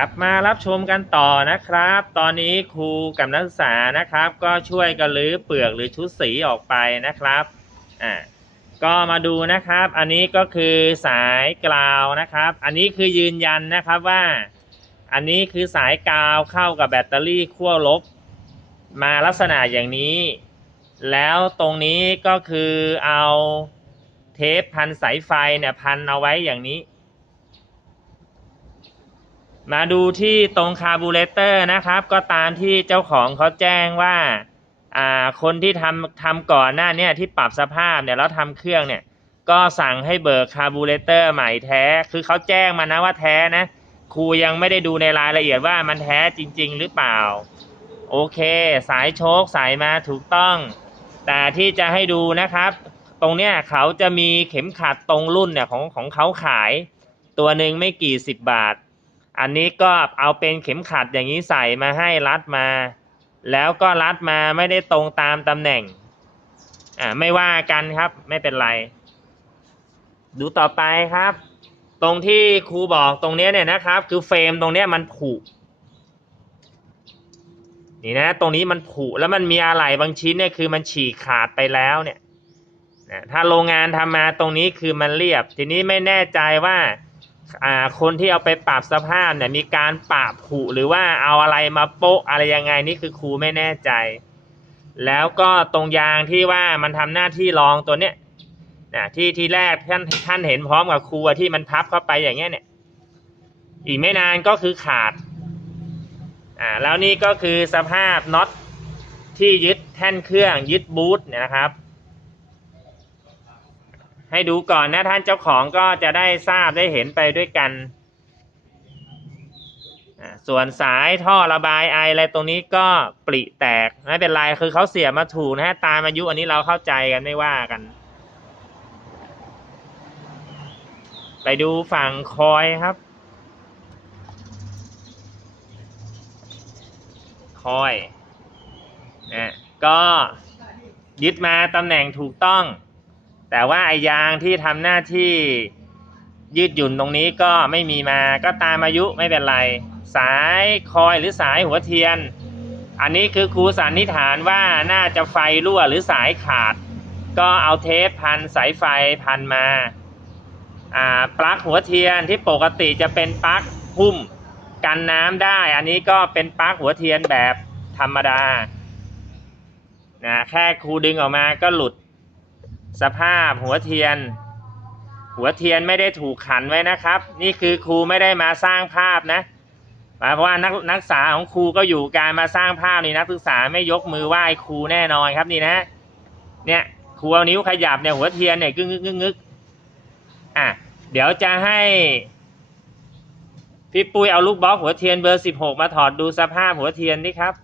กลับมารับชมกันต่อนะครับ ตอนนี้ครูกับนักศึกษานะครับ ก็ช่วยกันรื้อเปลือกหรือชุดสีออกไปนะครับอ่าก็มาดูนะครับ อันนี้ก็คือสายกาวนะครับ อันนี้คือยืนยันนะครับว่า อันนี้คือสายกาวเข้ากับแบตเตอรี่ขั้วลบ มาลักษณะอย่างนี้ แล้วตรงนี้ก็คือเอาเทปพันสายไฟเนี่ยพันเอาไว้อย่างนี้ มาดูที่ตรงคาร์บูเรเตอร์นะครับ ก็ตามที่เจ้าของเขาแจ้งว่าอ่าคนที่ทำทำก่อนหน้าเนี่ยที่ปรับสภาพเนี่ยแล้วทำเครื่องเนี่ยก็สั่งให้เบิกคาร์บูเรเตอร์ใหม่แท้ คือเขาแจ้งมานะว่าแท้นะ ครูยังไม่ได้ดูในรายละเอียดว่ามันแท้จริง ๆ หรือเปล่า โอเค สายโชคสายมาถูกต้อง แต่ที่จะให้ดูนะครับ ตรงเนี้ยเขาจะมีเข็มขัดตรงรุ่นเนี่ยของของเขาขาย ตัวหนึ่งไม่กี่สิบบาท อันนี้ก็เอาเป็นเข็มขัดอย่างนี้ใส่มาให้รัดมา แล้วก็รัดมาไม่ได้ตรงตามตำแหน่ง อ่าไม่ว่ากันครับไม่เป็นไร ดูต่อไปครับ ตรงที่ครูบอกตรงนี้เนี่ยนะครับ คือเฟรมตรงนี้มันผุนี่นะตรงนี้มันผุแล้วมันมีอะไรบางชิ้นเนี่ยคือมันฉีกขาดไปแล้วเนี่ยนะถ้าโรงงานทำมาตรงนี้คือมันเรียบ ทีนี้ไม่แน่ใจว่า อ่าคนที่เอาไปปรับสภาพเนี่ยมีการปรับผุหรือว่าเอาอะไรมาโปะอะไรยังไงนี่คือครูไม่แน่ใจ แล้วก็ตรงยางที่ว่ามันทำหน้าที่รองตัวเนี้ยนะที่ที่แรกท่านท่านเห็นพร้อมกับครูที่มันพับเข้าไปอย่างเงี้ยเนี่ย อีกไม่นานก็คือขาดอ่าแล้วนี่ก็คือสภาพน็อตที่ยึดแท่นเครื่องยึดบูทเนี่ยนะครับ ให้ดูก่อนนะท่านเจ้าของก็จะได้ทราบได้เห็นไปด้วยกัน ส่วนสายท่อระบายไออะไรตรงนี้ก็ปริแตกไม่เป็นไรคือเขาเสียบมาถูกนะฮะตามอายุอันนี้เราเข้าใจกันไม่ว่ากัน ไปดูฝั่งคอยครับ คอยนะก็ยึดมาตำแหน่งถูกต้อง แต่ว่าไอยางที่ทำหน้าที่ยืดหยุ่นตรงนี้ก็ไม่มีมาก็ตามอายุไม่เป็นไร สายคอยหรือสายหัวเทียน อันนี้คือครูสันนิษฐานว่าน่าจะไฟรั่วหรือสายขาด ก็เอาเทปพันสายไฟพันมาอ่าปลั๊กหัวเทียนที่ปกติจะเป็นปลั๊กหุ้มกันน้ำได้ อันนี้ก็เป็นปลั๊กหัวเทียนแบบธรรมดานะแค่ครูดึงออกมาก็หลุด สภาพหัวเทียน หัวเทียนไม่ได้ถูกขันไว้นะครับ นี่คือครูไม่ได้มาสร้างภาพนะเพราะว่านักนักศึกษาของครูก็อยู่การมาสร้างภาพนี่นักศึกษาไม่ยกมือไหว้ครูแน่นอนครับนี่นะ เนี่ยครูเอานิ้วขยับเนี่ยหัวเทียนเนี่ยกึกงึกกึกงึกอะเดี๋ยวจะให้พี่ปุ้ยเอาลูกบอลหัวเทียนเบอร์สิบหกมาถอดดูสภาพหัวเทียนนี่ครับ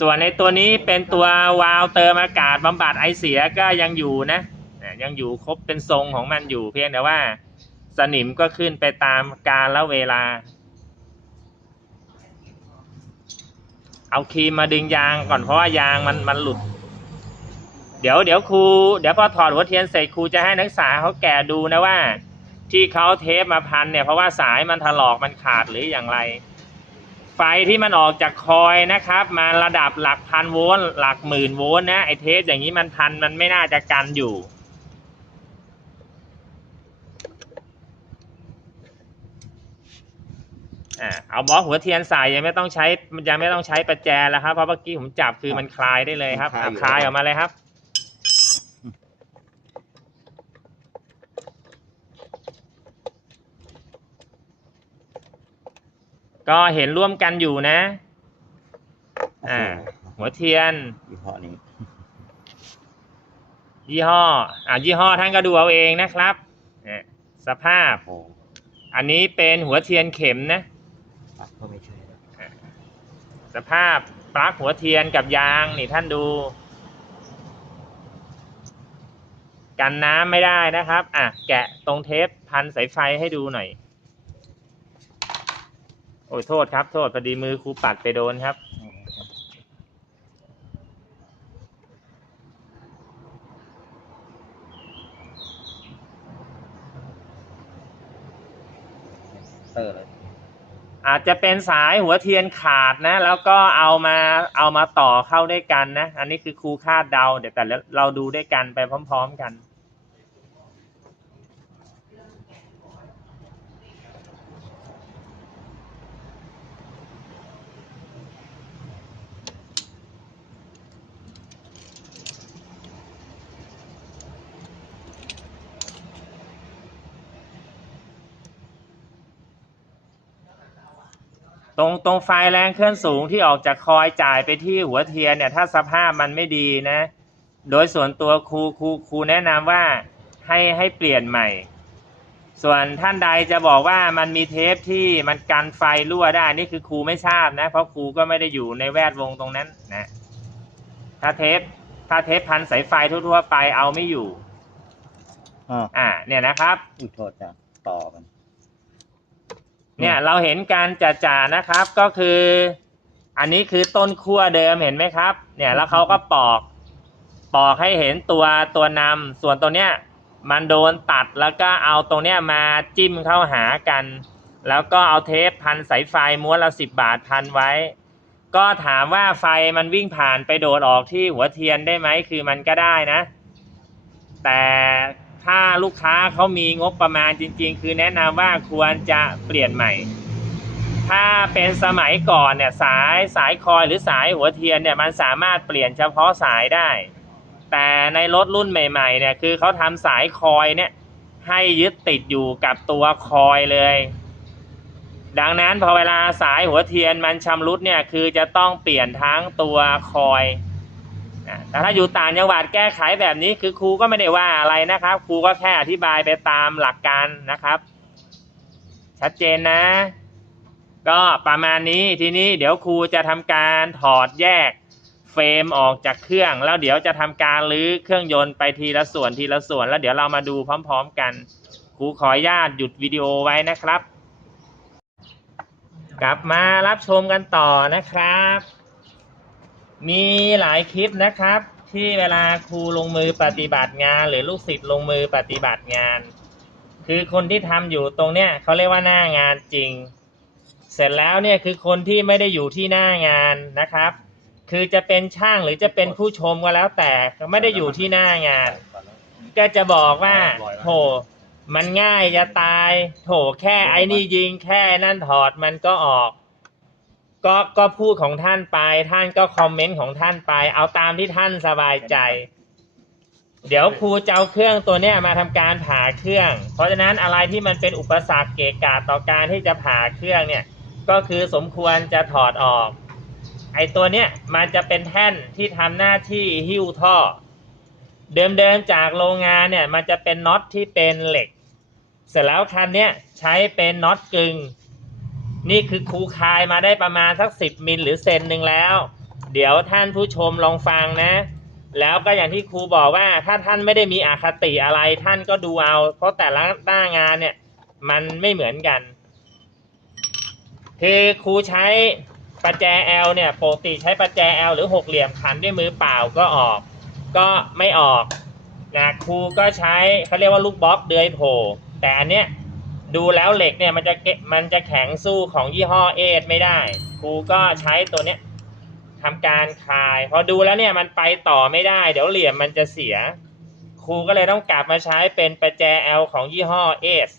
ส่วนในตัวนี้เป็นตัววาล์วเติมอากาศบำบัดไอเสียก็ยังอยู่นะยังอยู่ครบเป็นทรงของมันอยู่เพียงแต่ว่า สนิมก็ขึ้นไปตามกาลและเวลา เอาครีมมาดึงยางก่อนเพราะว่ายางมันมันหลุด เดี๋ยวเดี๋ยวครูเดี๋ยวพอถอดหัวเทียนเสร็จครูจะให้นักศึกษาเขาแกะดูนะว่า ที่เขาเทปมาพันเนี่ยเพราะว่าสายมันถลอกมันขาดหรืออย่างไร ไฟที่มันออกจากคอยนะครับ มาระดับหลักพันโวลต์หลักหมื่นโวลต์นะไอเทปอย่างนี้มันพันมันไม่น่าจะกันอยู่อ่าเอาบล็อกหัวเทียนใส่ยังไม่ต้องใช้ยังไม่ต้องใช้ประแจแล้วครับเพราะเมื่อกี้ผมจับคือมันคลายได้เลยครับมันคลายอยู่อะคลายออกมาเลยครับ ก็เห็นร่วมกันอยู่นะ อ่า หัวเทียน ยี่ห้อนี้ ยี่ห้อ อ่ายี่ห้อท่านก็ดูเอาเองนะครับเนี่ยสภาพโอ้อันนี้เป็นหัวเทียนเข็มนะปักก็ไม่ใช่นะสภาพปลั๊กหัวเทียนกับยางนี่ท่านดู กันน้ำไม่ได้นะครับ อะ แกะตรงเทปพันสายไฟให้ดูหน่อย โอ้ยโทษครับ โทษพอดีมือครูปัดไปโดนครับ เตอร์เลยอาจจะเป็นสายหัวเทียนขาดนะ แล้วก็เอามาเอามาต่อเข้าด้วยกันนะ อันนี้คือครูคาดเดาเดี๋ยวแต่เราดูด้วยกันไปพร้อม ๆ กัน ตรงตรงไฟแรงเคลื่อนสูงที่ออกจากคอยจ่ายไปที่หัวเทียนเนี่ย ถ้าสภาพมันไม่ดีนะ โดยส่วนตัวครูครูครูแนะนำว่าให้ให้เปลี่ยนใหม่ ส่วนท่านใดจะบอกว่ามันมีเทปที่มันกันไฟรั่วได้นี่คือครูไม่ทราบนะ เพราะครูก็ไม่ได้อยู่ในแวดวงตรงนั้นนะถ้าเทปถ้าเทปพันสายไฟทั่วๆไปเอาไม่อยู่อ่าอ่าเนี่ยนะครับ อุ้ยโทษจ้ะต่อมัน เนี่ยเราเห็นการจ่าจ่านะครับก็คือ อันนี้คือต้นขั้วเดิมเห็นไหมครับ เนี่ยแล้วเขาก็ปอกปอกให้เห็นตัวตัวนำส่วนตัวเนี้ยมันโดนตัดแล้วก็เอาตรงเนี้ยมาจิ้มเข้าหากัน แล้วก็เอาเทปพันสายไฟม้วนละสิบบาทพันไว้ ก็ถามว่าไฟมันวิ่งผ่านไปโดดออกที่หัวเทียนได้ไหมคือมันก็ได้นะ แต่ ถ้าลูกค้าเขามีงบประมาณจริง ๆ คือแนะนำว่าควรจะเปลี่ยนใหม่ ถ้าเป็นสมัยก่อนเนี่ยสายสายคอยหรือสายหัวเทียนเนี่ยมันสามารถเปลี่ยนเฉพาะสายได้ แต่ในรถรุ่นใหม่ ๆ เนี่ยคือเขาทำสายคอยเนี่ยให้ยึดติดอยู่กับตัวคอยเลย ดังนั้นพอเวลาสายหัวเทียนมันชำรุดเนี่ยคือจะต้องเปลี่ยนทั้งตัวคอย แต่ถ้าอยู่ต่างจังหวัดแก้ไขแบบนี้คือครูก็ไม่ได้ว่าอะไรนะครับ ครูก็แค่อธิบายไปตามหลักการนะครับ ชัดเจนนะ ก็ประมาณนี้ทีนี้เดี๋ยวครูจะทำการถอดแยกเฟรมออกจากเครื่อง แล้วเดี๋ยวจะทำการรื้อเครื่องยนต์ไปทีละส่วนทีละส่วน แล้วเดี๋ยวเรามาดูพร้อม ๆ กัน ครูขออนุญาตหยุดวิดีโอไว้นะครับ กลับมารับชมกันต่อนะครับ มีหลายคลิปนะครับ ที่เวลาครูลงมือปฏิบัติงาน หรือลูกศิษย์ลงมือปฏิบัติงาน คือคนที่ทำอยู่ตรงเนี้ยเขาเรียกว่าหน้างานจริง เสร็จแล้วเนี่ยคือคนที่ไม่ได้อยู่ที่หน้างานนะครับ คือจะเป็นช่างหรือจะเป็นผู้ชมก็แล้วแต่ไม่ได้อยู่ที่หน้างาน ก็จะบอกว่าโถมันง่ายจะตาย โถแค่ไอ้นี่ยิงแค่นั่นถอดมันก็ออก ก็ก็พูดของท่านไป ท่านก็คอมเมนต์ของท่านไป เอาตามที่ท่านสบายใจ เดี๋ยวครูจะเอาเครื่องตัวเนี้ยมาทำการผ่าเครื่อง เพราะฉะนั้นอะไรที่มันเป็นอุปสรรคเกะกะต่อการที่จะผ่าเครื่องเนี่ย ก็คือสมควรจะถอดออก ไอตัวเนี้ยมันจะเป็นแท่นที่ทำหน้าที่หิ้วท่อ เดิมๆจากโรงงานเนี่ย มันจะเป็นน็อตที่เป็นเหล็ก เสร็จแล้วคันเนี้ยใช้เป็นน็อตกึง นี่คือครูคายมาได้ประมาณสักสิบมิลหรือเซนหนึ่งแล้ว เดี๋ยวท่านผู้ชมลองฟังนะ แล้วก็อย่างที่ครูบอกว่าถ้าท่านไม่ได้มีอคติอะไรท่านก็ดูเอา เพราะแต่ละหน้างานเนี่ย มันไม่เหมือนกันคือครูใช้ประแจ L เนี่ยปกติใช้ประแจ L หรือหกเหลี่ยมขันด้วยมือเปล่าก็ออก ก็ไม่ออกนะครูก็ใช้เขาเรียกว่าลูกบล็อกเดือยโผล่แต่อันเนี้ย ดูแล้วเหล็กเนี่ยมันจะเกะมันจะแข็งสู้ของยี่ห้อเอสไม่ได้ครูก็ใช้ตัวเนี้ยทำการคลาย พอดูแล้วเนี่ยมันไปต่อไม่ได้ เดี๋ยวเหลี่ยมมันจะเสีย ครูก็เลยต้องกลับมาใช้เป็นประแจ L ของยี่ห้อเอส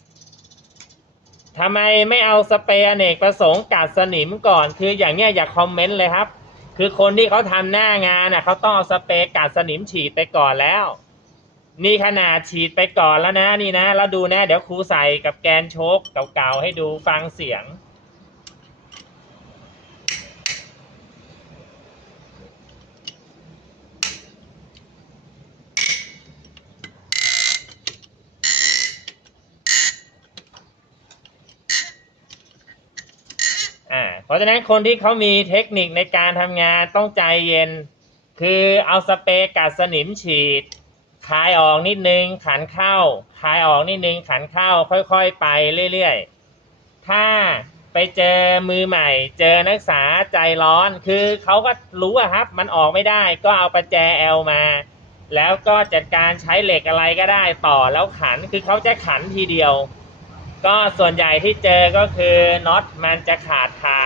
ทำไมไม่เอาสเปรย์อเนกประสงค์กัดสนิมก่อน คืออย่างเนี้ยอย่าคอมเมนต์เลยครับ คือคนที่เขาทำหน้างานน่ะเขาต้องเอาสเปรย์กัดสนิมฉีดไปก่อนแล้ว นี่ขนาดฉีดไปก่อนแล้วนะนี่นะแล้วดูนะเดี๋ยวครูใส่กับแกนโชคเก่าๆให้ดูฟังเสียง อ่าเพราะฉะนั้นคนที่เขามีเทคนิคในการทำงานต้องใจเย็น คือเอาสเปรย์กัดสนิมฉีด คลายออกนิดนึง ขันเข้าคลายออกนิดนึง ขันเข้าค่อยๆไปเรื่อยๆ ถ้าไปเจอมือใหม่ เจอนักศึกษาใจร้อนคือเขาก็รู้อะครับ มันออกไม่ได้ก็เอาประแจแอลมา แล้วก็จัดการใช้เหล็กอะไรก็ได้ต่อแล้วขันคือเขาจะขันทีเดียว ก็ส่วนใหญ่ที่เจอก็คือน็อตมันจะขาดคา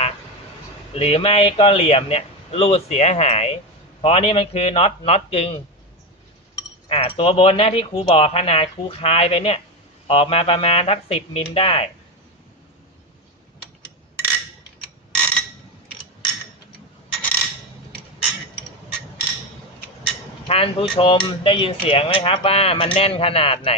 หรือไม่ก็เหลี่ยมเนี่ยรูดเสียหาย เพราะนี่มันคือน็อตน็อตกึง อ่าตัวบนนะที่ครูบอกขนาดครูคายไปเนี่ย ออกมาประมาณทักสิบมิลได้ ท่านผู้ชมได้ยินเสียงไหมครับว่ามันแน่นขนาดไหน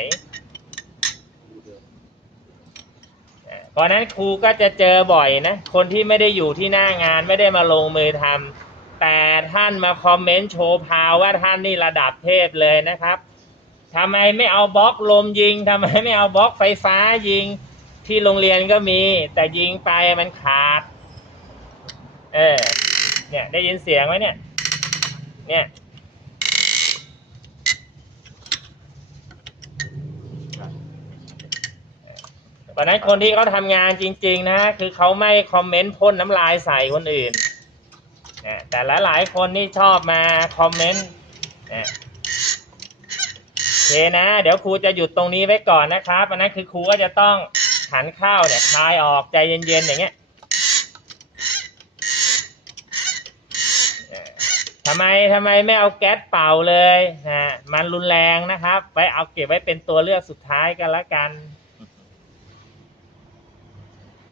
เพราะฉะนั้นครูก็จะเจอบ่อยนะ คนที่ไม่ได้อยู่ที่หน้างานไม่ได้มาลงมือทำ แต่ท่านมาคอมเมนต์โชว์พาวว่าท่านนี่ระดับเทพเลยนะครับทำไมไม่เอาบล็อกลมยิงทำไมไม่เอาบล็อกไฟฟ้ายิงที่โรงเรียนก็มี แต่ยิงไปมันขาด เออ เนี่ย ได้ยินเสียงไหมเนี่ย เนี่ยวันนั้นคนที่เขาทำงานจริง ๆ นะ คือเขาไม่คอมเมนต์พ่นน้ำลายใส่คนอื่น นะแต่หลายๆคนนี่ชอบมาคอมเมนต์นะโอเคนะ เดี๋ยวครูจะหยุดตรงนี้ไว้ก่อนนะครับวันนั้นคือครูก็จะต้องหันข้าวเนี่ยคลายออกใจเย็นๆอย่างเงี้ยทำไมทำไมไม่เอาแก๊สเป่าเลยนะมันรุนแรงนะครับ ไว้เอาเก็บไว้เป็นตัวเลือกสุดท้ายกันละกัน